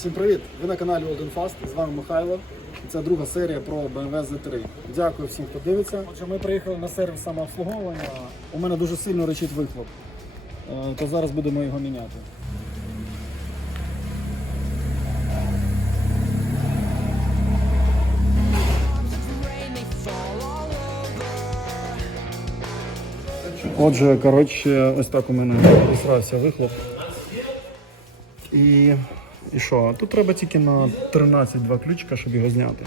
Всім привіт! Ви на каналі Olden Fast, з вами Михайло. І Це друга серія про BMW Z3. Дякую всім, хто дивиться. Отже, ми приїхали на сервіс самообслуговування. У мене дуже сильно речить вихлоп. Е, То зараз будемо його міняти. Отже, коротше, ось так у мене висрався вихлоп. І, і що? Тут треба тільки на 13 два ключика, щоб його зняти.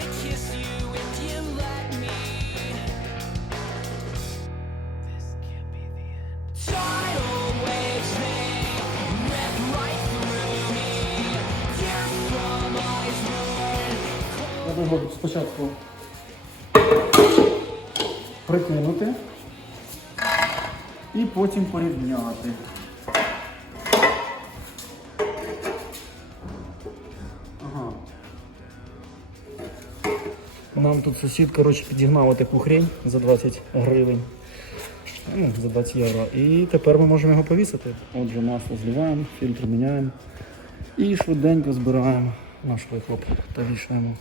To kiss you if you Нам тут сусід коротше, підігнав таку хрень за 20 гривень. Ну, за 20 євро. І тепер ми можемо його повісити. Отже, масло зливаємо, фільтр міняємо і швиденько збираємо наш вихлоп та вішаємо.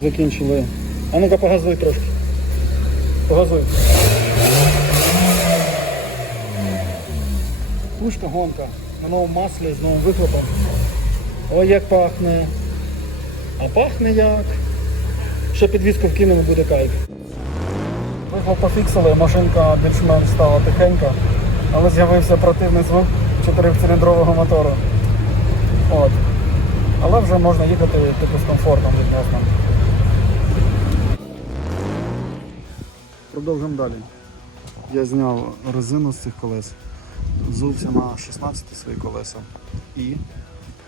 Закінчили. А ну-ка погазуй трошки. Погазуй. Пушка гонка. На новому маслі з новим вихлопом. Ой, як пахне. А пахне як. Ще підвіску вкинемо, буде кайф. Вихлоп пофіксили, машинка більш-менш стала тихенька, але з'явився противний звук 4-циліндрового мотору. От. Але вже можна їхати типу з комфортом відносно. Продовжуємо далі. Я зняв резину з цих колес, взувся на 16 свої колеса. І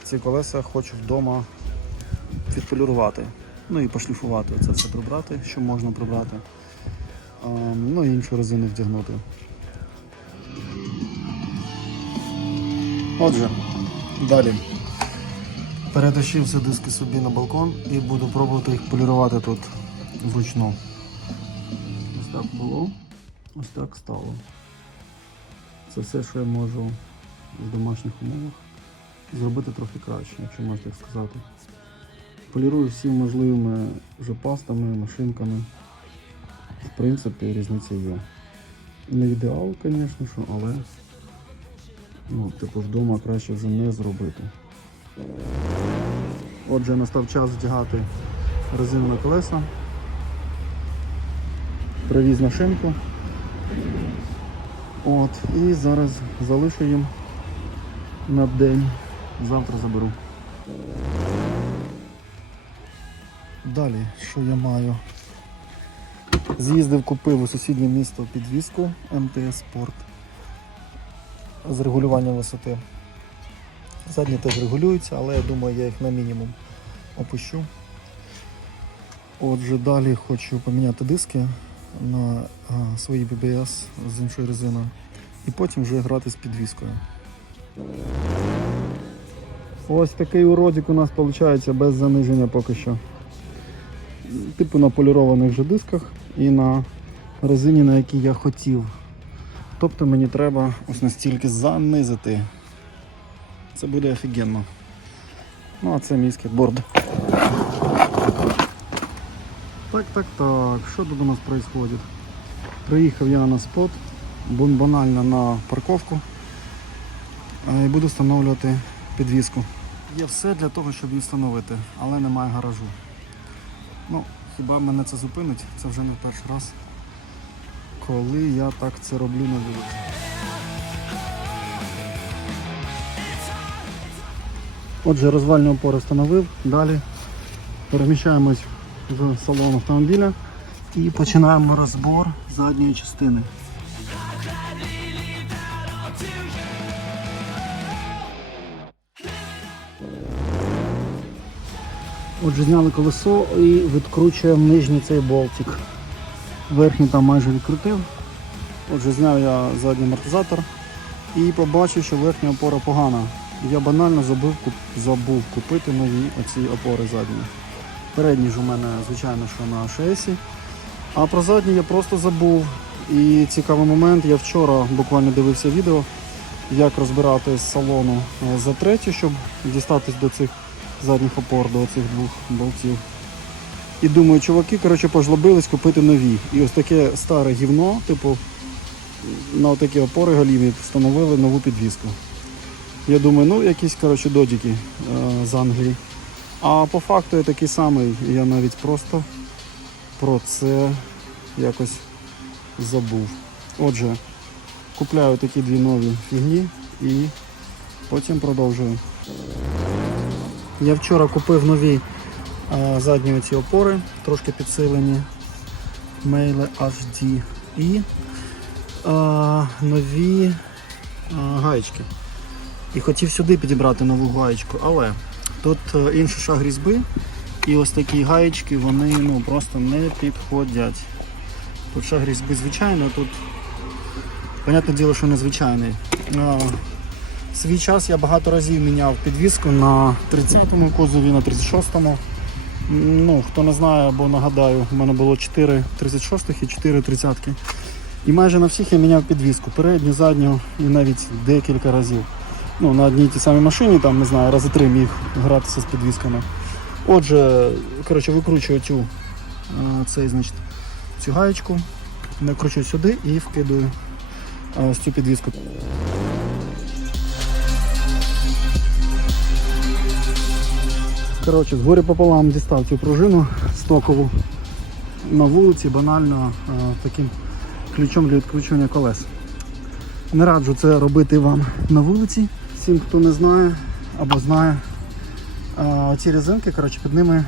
ці колеса хочу вдома відполірувати. Ну і пошліфувати. Це все прибрати, що можна прибрати. Ем, Ну і іншу резину вдягнути. Отже, далі. Перетащив всі диски собі на балкон і буду пробувати їх полірувати тут вручну. Ось так було, ось так стало. Це все, що я можу в домашніх умовах зробити трохи краще, якщо можна так сказати. Полірую всіма можливими вже пастами, машинками. В принципі, різниця є. Не ідеал, звісно, але ну, типу, вдома краще вже не зробити. Отже, настав час вдягати резину колеса. Привіз машинку. От, і зараз залишу їм на день. Завтра заберу. Далі, що я маю? З'їздив, купив у сусіднє місто підвіску МТС Sport з регулюванням висоти. Задні теж регулюються, але я думаю, я їх на мінімум опущу. Отже, далі хочу поміняти диски на свої BBS з іншою резиною. І потім вже грати з підвіскою. Ось такий уродик у нас виходить без заниження поки що. Типу на полірованих вже дисках і на резині, на якій я хотів. Тобто мені треба ось настільки занизити. Це буде офігенно. Ну, а це мій скейтборд. Так, так, так. Що тут у нас відбувається? Приїхав я на спот, банально на парковку і буду встановлювати підвіску. Є все для того, щоб її встановити, але немає гаражу. Ну, хіба мене це зупинить? Це вже не перший раз. Коли я так це роблю на вулиці. Отже, розвальні опори встановив. Далі переміщаємось в салон автомобіля і починаємо розбор задньої частини. Отже, зняли колесо і відкручуємо нижній цей болтик. Верхній там майже відкрутив. Отже, зняв я задній амортизатор і побачив, що верхня опора погана. Я банально забув, забув купити нові оці опори задні. Передні ж у мене, звичайно, що на шесі. А про задні я просто забув. І цікавий момент, я вчора буквально дивився відео, як розбирати з салону е, за третю, щоб дістатись до цих задніх опор, до цих двох болтів. І думаю, чуваки, коротше, пожлобились купити нові. І ось таке старе гівно, типу, на такі опори галіві встановили нову підвіску. Я думаю, ну якісь коротше, додіки е, з Англії. А по факту я такий самий, я навіть просто про це якось забув. Отже, купляю такі дві нові фігні і потім продовжую. Я вчора купив нові е, задні оці опори, трошки підсилені. Мейле HD і е, нові е, гаєчки. І хотів сюди підібрати нову гаєчку, але тут е, інший шаг різьби, і ось такі гаєчки вони ну, просто не підходять. Тут шаг різьби звичайно, тут, понятне діло, що незвичайний. В свій час я багато разів міняв підвіску на 30-му кузові, на 36-му. Ну, хто не знає або нагадаю, у мене було 4 36-х і 4 30-ки. І майже на всіх я міняв підвіску, передню, задню і навіть декілька разів. Ну, на одній тій самій машині, там, не знаю, рази три міг гратися з підвісками. Отже, коротше, викручую цю, е, цей, значить, цю гаєчку, накручую сюди і вкидаю е, ось цю підвіску. Коротше, з горі пополам дістав цю пружину стокову на вулиці, банально е, таким ключом для відкручування колес. Не раджу це робити вам на вулиці. Всім, хто не знає або знає, ці резинки, коротше, під ними,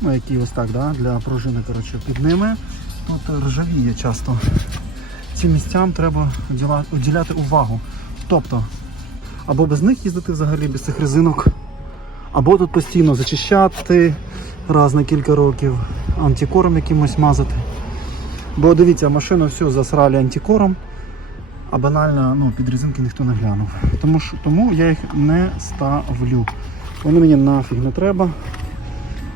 ну які ось так, да, для пружини, коротше, під ними тут ржавіє часто. Цим місцям треба уділяти увагу. Тобто, або без них їздити взагалі, без цих резинок, або тут постійно зачищати раз на кілька років, антикором якимось мазати. Бо дивіться, машину всю засрали антикором, а банально ну, під резинки ніхто не глянув. Тому, що, тому я їх не ставлю. Вони мені нафіг не треба,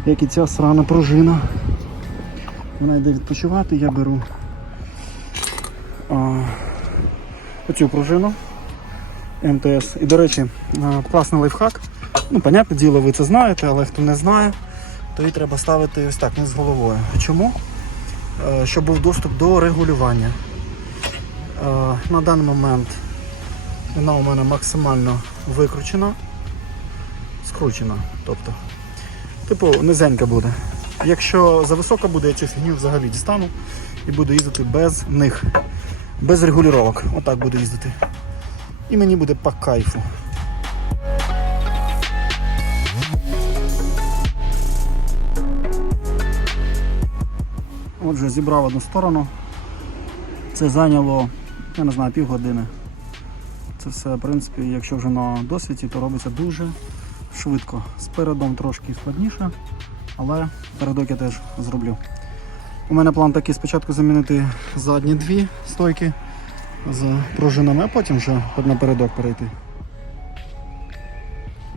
як і ця срана пружина. Вона йде відпочивати, я беру а, оцю пружину МТС. І, до речі, а, класний лайфхак. Ну, понятне діло, ви це знаєте, але хто не знає, то її треба ставити ось так, не з головою. Чому? Е, Щоб був доступ до регулювання. Е, На даний момент вона у мене максимально викручена, скручена. Тобто, типу, низенька буде. Якщо зависока буде, я цю фігню взагалі дістану і буду їздити без них, без регулювання. Отак буду їздити. І мені буде по кайфу. Отже, зібрав одну сторону. Це зайняло, я не знаю, півгодини. Це все, в принципі, якщо вже на досвіді, то робиться дуже швидко. З передом трошки складніше, але передок я теж зроблю. У мене план такий спочатку замінити задні дві стойки з пружинами, а потім вже на передок перейти.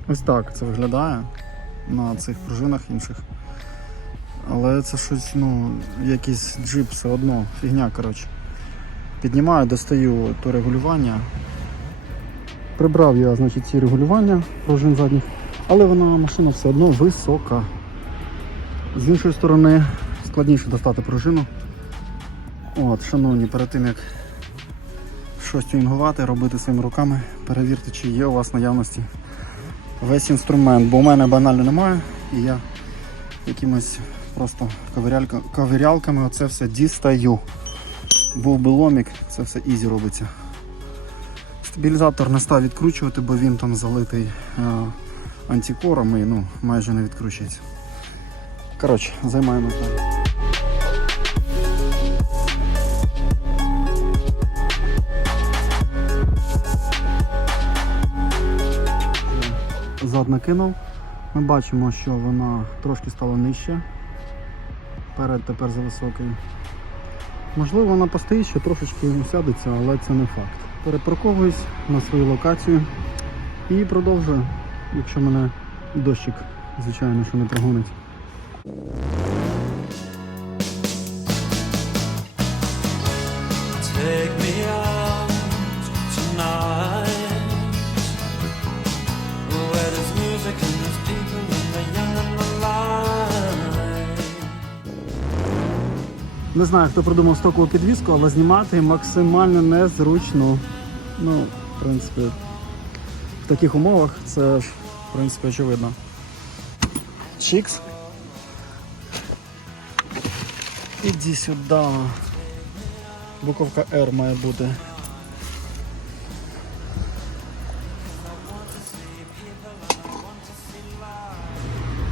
Ось так це виглядає на цих пружинах інших. Але це щось, ну, якийсь джип все одно, фігня, коротше. Піднімаю, достаю то регулювання. Прибрав я, значить, ці регулювання пружин задніх, але вона машина все одно висока. З іншої сторони складніше достати пружину. От, шановні, перед тим як щось тюнінгувати, робити своїми руками, перевірте, чи є у вас наявності весь інструмент, бо у мене банально немає і я якимось просто ковирялками оце все дістаю. Був би ломік, це все ізі робиться. Стабілізатор не став відкручувати, бо він там залитий е, антикором і ну, майже не відкручується. Коротше, займаємось далі. Зад накинув. Ми бачимо, що вона трошки стала нижче. Перед тепер за високий. Можливо, вона постає, що трошечки сядеться, але це не факт. Перепарковуюсь на свою локацію і продовжую, якщо мене дощик, звичайно, що не прогонить. Take me out. Не знаю, хто придумав стокову підвіску, але знімати максимально незручно. Ну, в принципі, в таких умовах це ж, в принципі, очевидно. Чікс. Іди сюди. Буковка R має бути.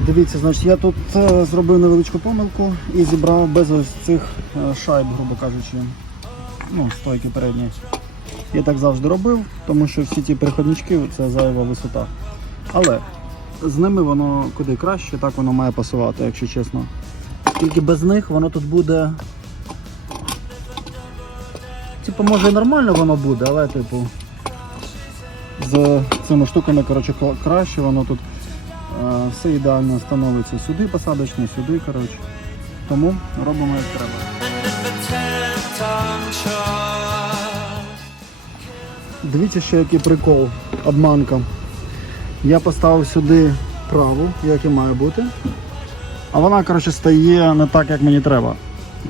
Дивіться, значить, я тут е, зробив невеличку помилку і зібрав без ось цих е, шайб, грубо кажучи. Ну, стойки передні. Я так завжди робив, тому що всі ті переходнички це зайва висота. Але з ними воно куди краще, так воно має пасувати, якщо чесно. Тільки без них воно тут буде. Типу, може і нормально воно буде, але типу. З цими штуками коротше, краще, воно тут все ідеально становиться сюди посадочне, сюди. коротше. Тому робимо як треба. Дивіться ще який прикол, обманка. Я поставив сюди праву, як і має бути. А вона, коротше, стає не так, як мені треба.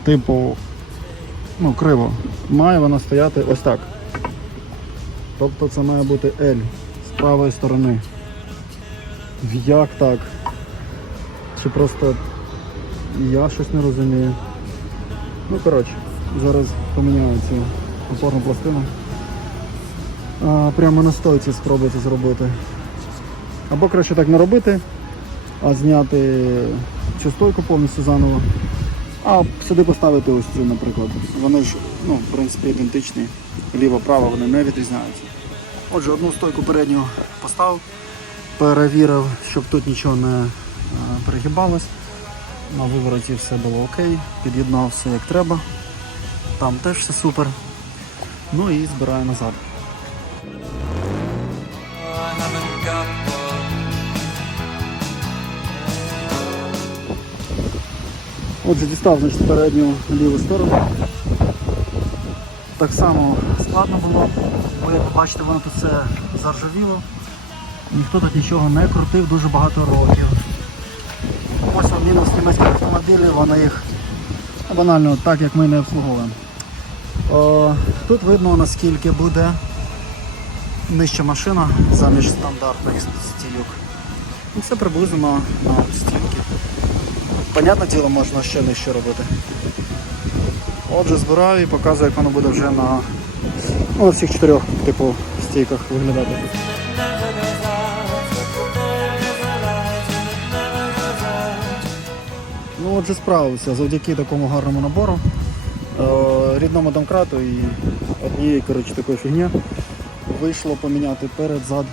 Типу, ну, криво. Має вона стояти ось так. Тобто це має бути L з правої сторони. Як так? Чи просто я щось не розумію. Ну, коротше, зараз поміняю цю опорну пластину. А, прямо на стойці спробуйте зробити. Або краще так не робити, а зняти цю стойку повністю заново. А сюди поставити ось цю, наприклад. Вони ж, ну, в принципі, ідентичні. Ліво-право вони не відрізняються. Отже, одну стойку передню поставив, перевірив, щоб тут нічого не е, перегибалось. На вивороті все було окей, під'єднав все як треба. Там теж все супер. Ну і збираю назад. Отже, дістав значить, передню ліву сторону. Так само складно було, бо як ви бачите, воно тут все заржавіло. Ніхто тут нічого не крутив дуже багато років. Ось вам мінус німецьких автомобілів, вони їх банально так, як ми не обслуговуємо. О, тут видно наскільки буде нижча машина заміж стандартних стійок. Ну, Це приблизно на, на стінки. Понятне діло, можна ще нижче робити. Отже, збираю і показую, як воно буде вже на, ну, на всіх чотирьох типу стійках виглядати. Отже, справився завдяки такому гарному набору, е, рідному домкрату і однієї коротше, такої фігні вийшло поміняти перед зад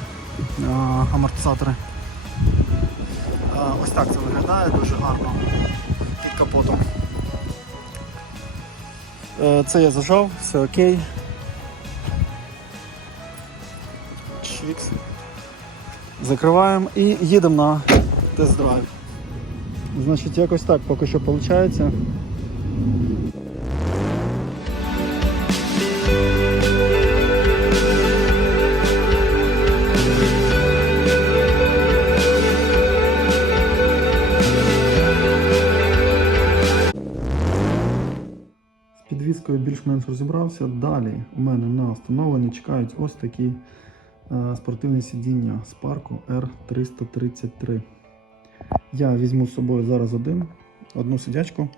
е, амортизатори. Е, Ось так це виглядає дуже гарно під капотом. Це я зажав, все окей. Чікс. Закриваємо і їдемо на тест-драйв. Значить, якось так поки що виходить. Підвіскою більш-менш розібрався. Далі у мене на встановленні чекають ось такі е, спортивні сидіння з парку R333. Я візьму з собою зараз один, одну сидячку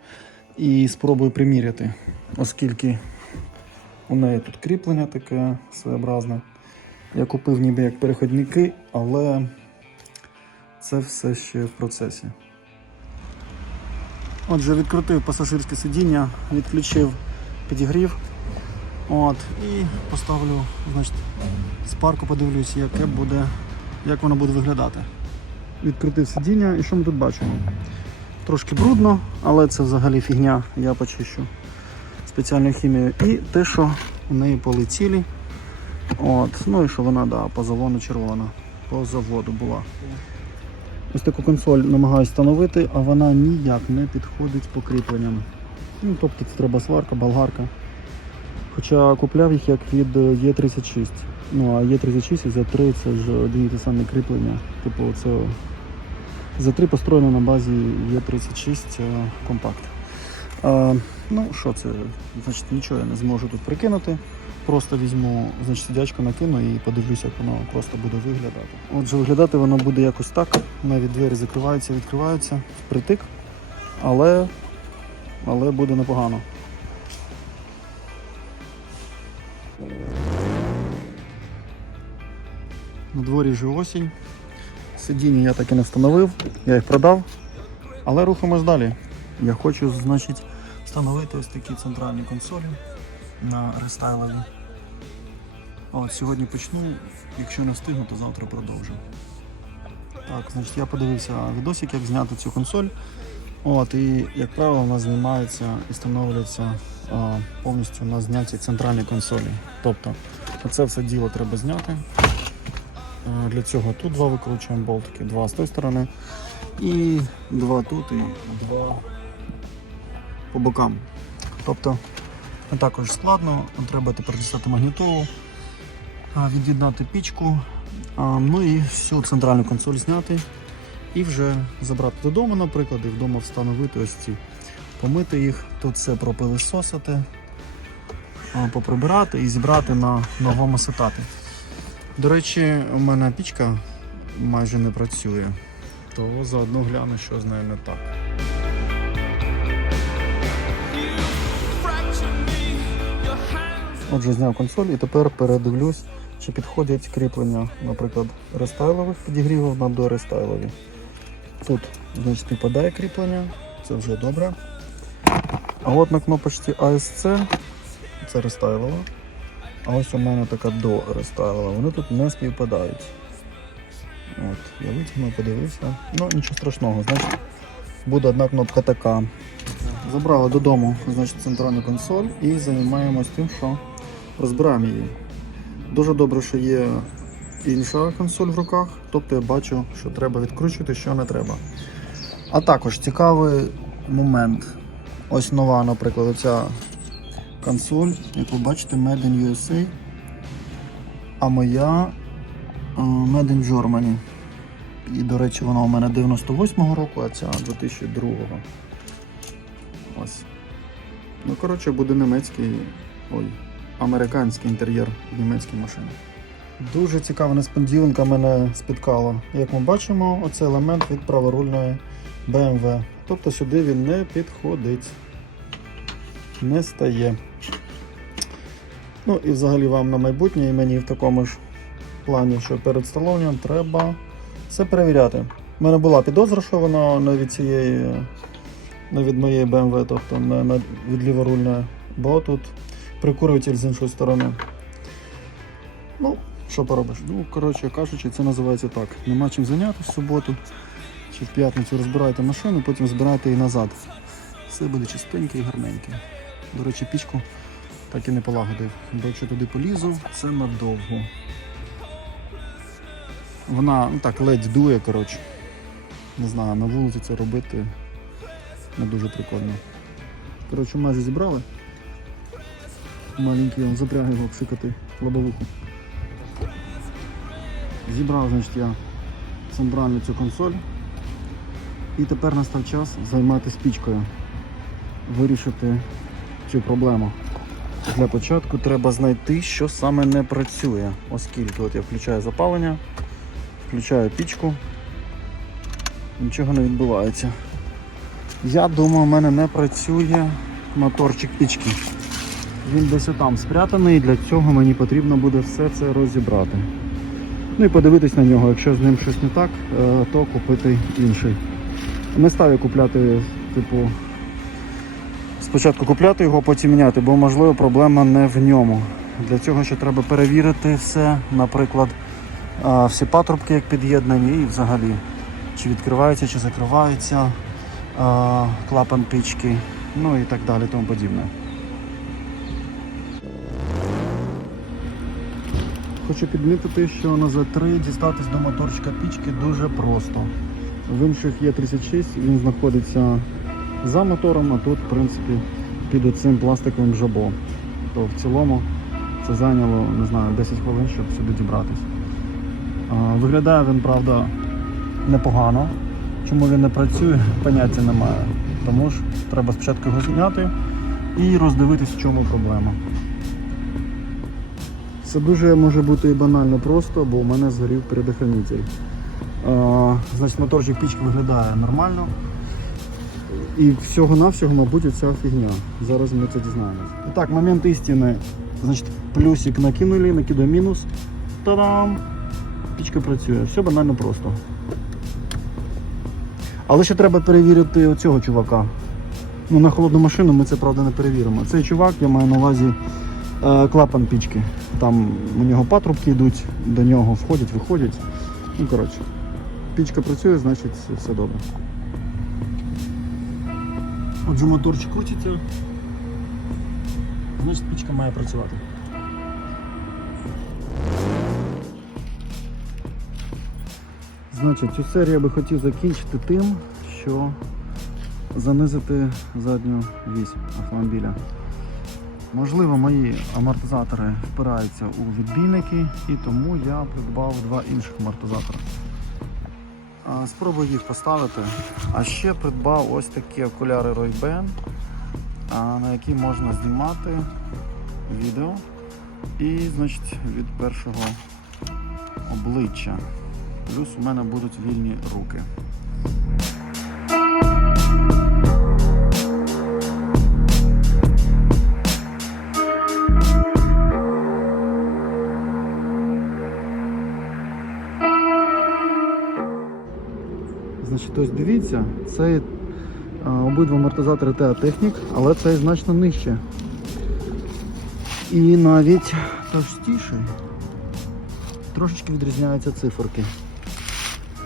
і спробую приміряти, оскільки у неї тут кріплення таке своєобразне. Я купив ніби як переходники, але це все ще в процесі. Отже, відкрутив пасажирське сидіння, відключив підігрів. От, і поставлю, значить, з парку подивлюсь, яке буде, як воно буде виглядати. Відкрутив сидіння і що ми тут бачимо? Трошки брудно, але це взагалі фігня, я почищу спеціальною хімією. І те, що у неї поли цілі. От, ну і що вона да, по заводу червона, по заводу була. Ось таку консоль намагаюся встановити, а вона ніяк не підходить покріпленням. Ну, тобто це треба сварка, болгарка. Хоча купляв їх як від Е36. Ну а Е36 і Z3 це ж одні ті самі кріплення. Типу, це Z3 построєно на базі Е36 компакт. Е, ну, що це? Значить, нічого я не зможу тут прикинути. Просто візьму, значить, сидячку накину і подивлюся, як воно просто буде виглядати. Отже, виглядати воно буде якось так. Навіть двері закриваються, відкриваються, впритик, але, але буде непогано. На дворі вже осінь. Сидіння я так і не встановив, я їх продав. Але рухаємось далі. Я хочу, значить, встановити ось такі центральні консолі на рестайлові. От, сьогодні почну, якщо не встигну, то завтра продовжу. Так, значить, я подивився відосик, як зняти цю консоль. От, і, як правило, вона знімається і встановлюється повністю на зняті центральні консолі. Тобто, це все діло треба зняти. Е, Для цього тут два викручуємо болтики, два з тої сторони. І два тут і два по бокам. Тобто не також складно, треба тепер дістати магнітолу, від'єднати пічку, ну і всю центральну консоль зняти і вже забрати додому, наприклад, і вдома встановити ось ці, помити їх, тут все пропилисосити, поприбирати і зібрати на новому сетапі. До речі, у мене пічка майже не працює, то заодно гляну, що з нею не так. Отже, зняв консоль і тепер передивлюсь, чи підходять кріплення, наприклад, рестайлових підігрівів на дорестайлові. Тут, значить, не падає кріплення, це вже добре. А от на кнопочці ASC це рестайлова. А ось у мене така до рестайлова. Вони тут не співпадають. От, я витягнув, подивився. Ну, нічого страшного, значить, буде одна кнопка така. Забрали додому значить, центральну консоль і займаємось тим, що розбираємо її. Дуже добре, що є інша консоль в руках, тобто я бачу, що треба відкручувати, що не треба. А також цікавий момент. Ось нова, наприклад, оця консоль, як ви бачите, Made in USA, а моя е, Made in Germany. І, до речі, вона у мене 98-го року, а ця 2002-го. Ось. Ну, коротше, буде німецький, ой, американський інтер'єр в німецькій машині. Дуже цікава несподіванка мене спіткала. Як ми бачимо, оцей елемент від праворульної BMW. Тобто сюди він не підходить, не стає. Ну і взагалі вам на майбутнє і мені в такому ж плані, що перед встановленням треба все перевіряти. У мене була підозра, що воно не від цієї, не від моєї BMW, тобто не від ліворульної, бо тут прикурюватель з іншої сторони. Ну, що поробиш? Ну, коротше кажучи, це називається так. Нема чим зайнятися в суботу чи в п'ятницю розбираєте машину, потім збираєте її назад. Все буде чистеньке і гарненьке. До речі, пічку так і не полагодив. Якщо туди полізу, це надовго. Вона ну, так ледь дує, коротше. Не знаю, на вулиці це робити не дуже прикольно. Коротше, майже зібрали. Маленький запряг його пшикати лобовуху. Зібрав, значить, я центральну цю консоль. І тепер настав час займатися пічкою. Вирішити цю проблему. Для початку треба знайти, що саме не працює, оскільки от я включаю запалення, включаю пічку, нічого не відбувається. Я думаю, у мене не працює моторчик пічки. Він десь отам спрятаний, і для цього мені потрібно буде все це розібрати. Ну і подивитись на нього, якщо з ним щось не так, е, то купити інший. Не став я купляти, типу, спочатку купляти його, потім міняти, бо можливо проблема не в ньому. Для цього ще треба перевірити все, наприклад, всі патрубки як під'єднані і взагалі, чи відкривається, чи закривається клапан пічки, ну і так далі, тому подібне. Хочу підмітити, що на Z3 дістатись до моторчика пічки дуже просто. В інших є 36, він знаходиться за мотором, а тут, в принципі, під оцим пластиковим жабо. То в цілому це зайняло, не знаю, 10 хвилин, щоб сюди дібратись. А, Виглядає він, правда, непогано. Чому він не працює, поняття немає. Тому ж треба спочатку його зняти і роздивитись, в чому проблема. Це дуже може бути і банально просто, бо у мене згорів передохранитель. Значить, моторчик пічки виглядає нормально. І всього-навсього, мабуть, оця фігня. Зараз ми це дізнаємося. І так, момент істини. Значить, плюсик накинули, накидуємо мінус. Та-дам! Пічка працює. Все банально просто. Але ще треба перевірити оцього чувака. Ну, на холодну машину ми це правда не перевіримо. Цей чувак, я маю на увазі е, клапан пічки. Там у нього патрубки йдуть, до нього входять, виходять. Ну, коротше, пічка працює, значить все добре. Отже, моторчик крутиться. Значить, пічка має працювати. Значить, цю серію я би хотів закінчити тим, що занизити задню вісь автомобіля. Можливо, мої амортизатори впираються у відбійники, і тому я придбав два інших амортизатори. Спробую їх поставити. А ще придбав ось такі окуляри Ray-Ban, на які можна знімати відео і значить, від першого обличчя. Плюс у мене будуть вільні руки. Ось дивіться, це обидва амортизатори TA Technic, але цей значно нижче. І навіть товстіший. Трошечки відрізняються циферки.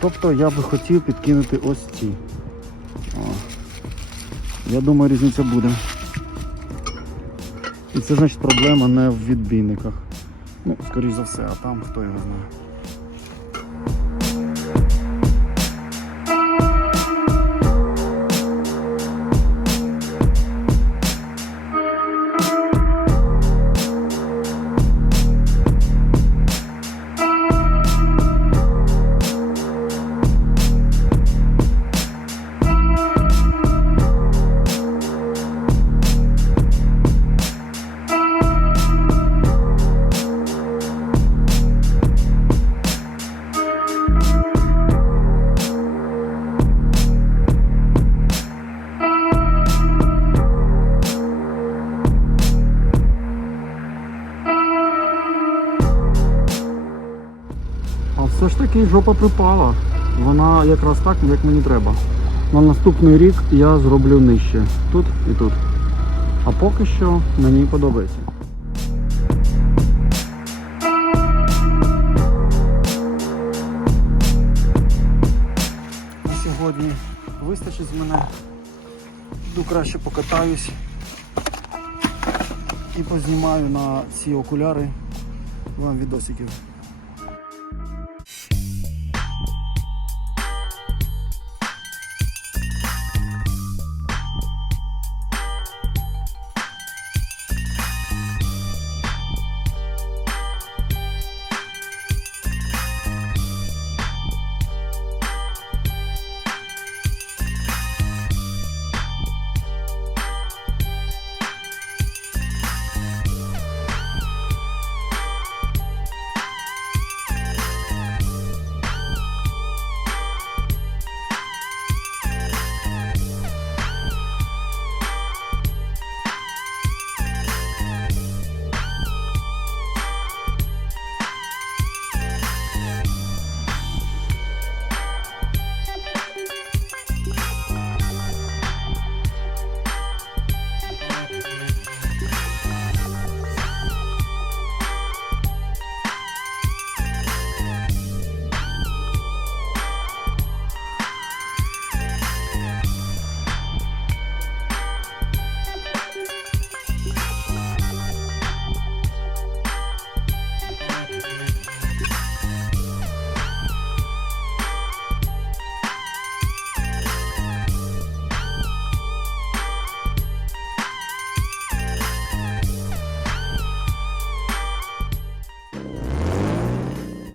Тобто я би хотів підкинути ось ці. О. Я думаю, різниця буде. І це значить проблема не в відбійниках. Ну, скоріш за все, а там хто його знає. Все жопа припала. Вона якраз так, як мені треба. На наступний рік я зроблю нижче. Тут і тут. А поки що мені подобається. Сьогодні вистачить з мене. Йду краще покатаюсь і познімаю на ці окуляри вам відосиків.